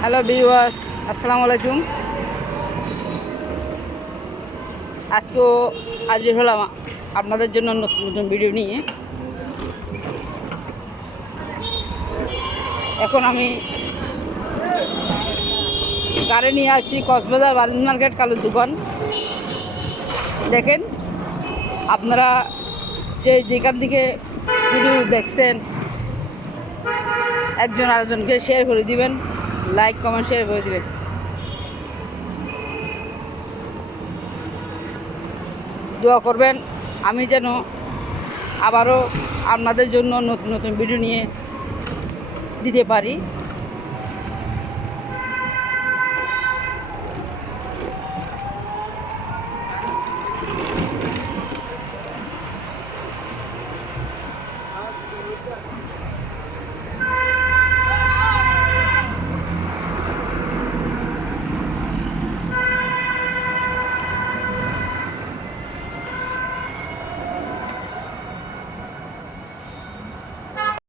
Hello viewers, আসসালামু আলাইকুম। আজকেও হাজির হলাম আপনাদের জন্য নতুন নতুন ভিডিও নিয়ে। এখন আমি গাড়ি নিয়ে আছি কক্সবাজার বাণিজ্য মার্কেট কালুর দোকান। দেখেন আপনারা যেখান থেকে ভিডিও দেখছেন একজন আরেকজনকে শেয়ার করে দিবেন, লাইক কমেন্ট শেয়ার করে দিবেন। দোয়া করবেন আমি যেন আবারও আপনাদের জন্য নতুন নতুন ভিডিও নিয়ে দিতে পারি।